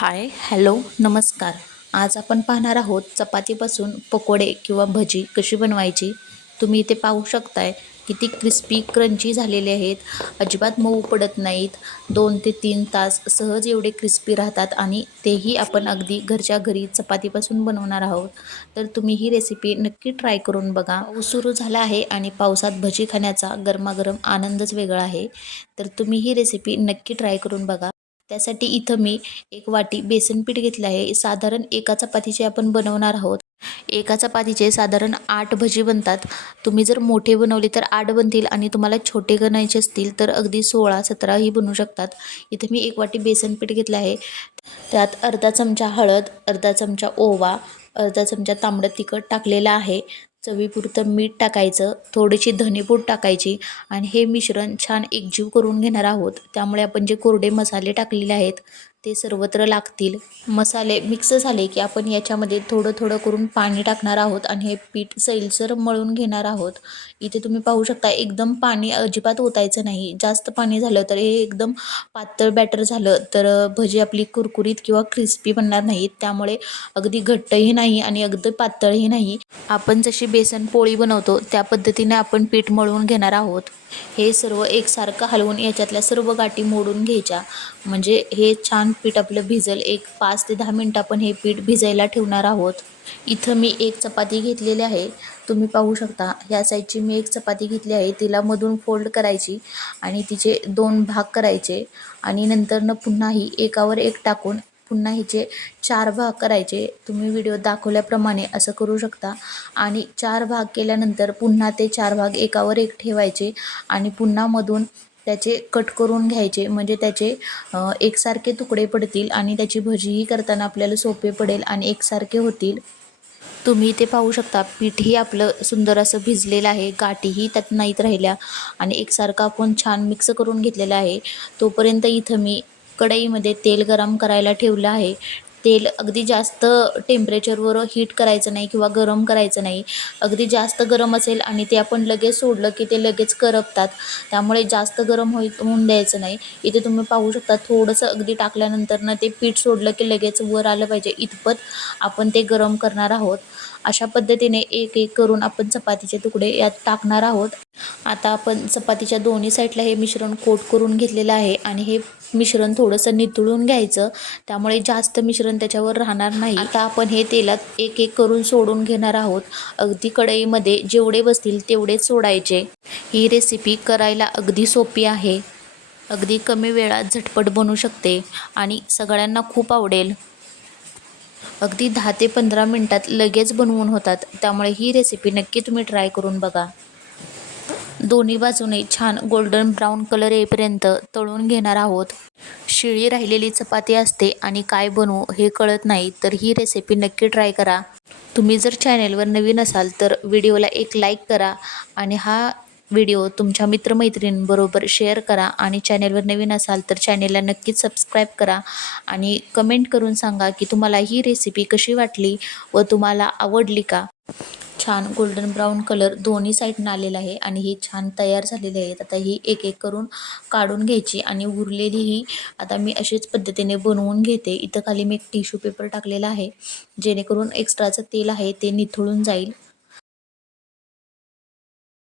Hi hello नमस्कार. आज आपण पाहणार आहोत चपातीपासून पकोडे किंवा भजी कशी बनवायची. तुम्ही इथे पाहू शकताय किती क्रिस्पी क्रंची झालेले आहेत. अजिबात मऊ पडत नाहीत. दोन ते तीन तास सहज एवढे क्रिस्पी राहतात आणि तेही आपण अगदी घरच्या घरी चपातीपासून बनवणार आहोत. तर तुम्ही ही रेसिपी नक्की ट्राय करून बघा. सुरू झाला आहे आणि पावसात भजी खाण्याचा गरमागरम आनंदच वेगळा आहे. तर तुम्ही ही रेसिपी नक्की ट्राय करून बघा. त्यासाठी इथं मी एक वाटी बेसन पीठ घेतलं आहे. साधारण एका चपातीचे आपण बनवणार आहोत. एका चपातीचे साधारण आठ भजी बनतात. तुम्ही जर मोठे बनवले तर आठ बनतील आणि तुम्हाला छोटे बनायचे असतील तर अगदी सोळा सतराही बनवू शकतात. इथे मी एक वाटी बेसन पीठ घेतलं आहे. त्यात अर्धा चमचा हळद अर्धा चमचा ओवा अर्धा चमचा तांबडं तिखट टाकलेलं आहे. चवीपुरतं मीठ टाकायचं थोडीशी धनेपूड टाकायची आणि हे मिश्रण छान एकजीव करून घेणार आहोत. त्यामुळे आपण जे कोरडे मसाले टाकलेले आहेत ते सर्वत्र लागतील. मसाले मिक्स झाले की आपण याच्यामध्ये थोडं थोडं करून पाणी टाकणार आहोत आणि हे पीठ सैलसर मळून घेणार आहोत. इथे तुम्ही पाहू शकता एकदम पाणी अजिबात ओतायचं नाही. जास्त पाणी झालं तर हे एकदम पातळ बॅटर झालं तर भजी आपली कुरकुरीत किंवा क्रिस्पी बनणार नाहीत त्यामुळे अगदी घट्टही नाही आणि अगदी पातळही नाही. आपण जशी बेसन पोळी बनवतो त्या पद्धतीने आपण पीठ मळून घेणार आहोत. हे सर्व एकसारखं हलवून याच्यातल्या सर्व गाठी मोडून घ्यायच्या. म्हणजे हे छान पीठ आपलं भिजल एक पाच ते दहा मिनटं आपण हे पीठ भिजायला ठेवणार आहोत. इथं मी एक चपाती घेतलेली आहे. तुम्ही पाहू शकता ह्या साईडची मी एक चपाती घेतली आहे. तिला मधून फोल्ड करायची आणि तिचे दोन भाग करायचे आणि नंतरनं पुन्हा ही एकावर एक टाकून पुन्हा हिचे चार भाग करायचे. तुम्ही व्हिडिओ दाखवल्याप्रमाणे असं करू शकता. आणि चार भाग केल्यानंतर पुन्हा ते चार भाग एकावर एक ठेवायचे आणि पुन्हा मधून त्याचे कट करून घ्यायचे. म्हणजे त्याचे एकसारखे तुकडे पडतील आणि त्याची भजीही करताना आपल्याला सोपे पडेल आणि एकसारखे होतील. तुम्ही इथे पाहू शकता पीठही आपलं सुंदर असं भिजलेलं आहे. गाठीही त्यात नाहीत राहिल्या आणि एकसारखं आपण छान मिक्स करून घेतलेलं आहे. तोपर्यंत इथं मी कढईमध्ये तेल गरम करायला ठेवलं आहे. तेल अगदी जास्त टेम्परेचरवर हीट करायचं नाही किंवा गरम करायचं नाही. अगदी जास्त गरम असेल आणि ते आपण लगेच सोडलं की ते लगेच करपतात. त्यामुळे जास्त गरम होई होऊन द्यायचं नाही. इथे तुम्ही पाहू शकता थोडंसं अगदी टाकल्यानंतर ना ते पीठ सोडलं की लगेच वर आलं पाहिजे. इतपत आपण ते गरम करणार आहोत. अशा पद्धतीने एक एक करून आपण चपातीचे तुकडे यात टाकणार आहोत. आता आपण चपातीच्या दोन्ही साईडला हे मिश्रण कोट करून घेतलेलं आहे आणि हे मिश्रण थोडंसं नितळून घ्यायचं. त्यामुळे जास्त मिश्रण त्याच्यावर राहणार नाही. आता आपण हे तेलात एक एक करून सोडून घेणार आहोत. अगदी कढईमध्ये जेवढे बसतील तेवढेच सोडायचे. ही रेसिपी करायला अगदी सोपी आहे. अगदी कमी वेळात झटपट बनू शकते आणि सगळ्यांना खूप आवडेल. अगदी दहा ते पंधरा मिनटात लगेच बनवून होतात. त्यामुळे ही रेसिपी नक्की तुम्ही ट्राय करून बघा. दोन्ही बाजूने छान गोल्डन ब्राऊन कलर येईपर्यंत तळून घेणार आहोत. शिळी राहिलेली चपाती असते आणि काय बनवू हे कळत नाही तर ही रेसिपी नक्की ट्राय करा. तुम्ही जर चॅनेलवर नवीन असाल तर व्हिडिओला एक लाईक करा आणि हा व्हिडिओ तुमच्या मित्रमैत्रिणींबरोबर शेअर करा आणि चॅनेलवर नवीन असाल तर चॅनेलला नक्कीच सबस्क्राईब करा आणि कमेंट करून सांगा की तुम्हाला ही रेसिपी कशी वाटली व तुम्हाला आवडली का? छान गोल्डन ब्राऊन कलर दोन्ही साईडनं आलेला आहे आणि ही छान तयार झालेली आहेत आता ही एक एक करून काढून घ्यायची आणि उरलेली ही आता मी अशीच पद्धतीने बनवून घेते. इथं खाली मी एक टिश्यू पेपर टाकलेला आहे. जेणेकरून एक्स्ट्राचं तेल आहे ते निथळून जाईल.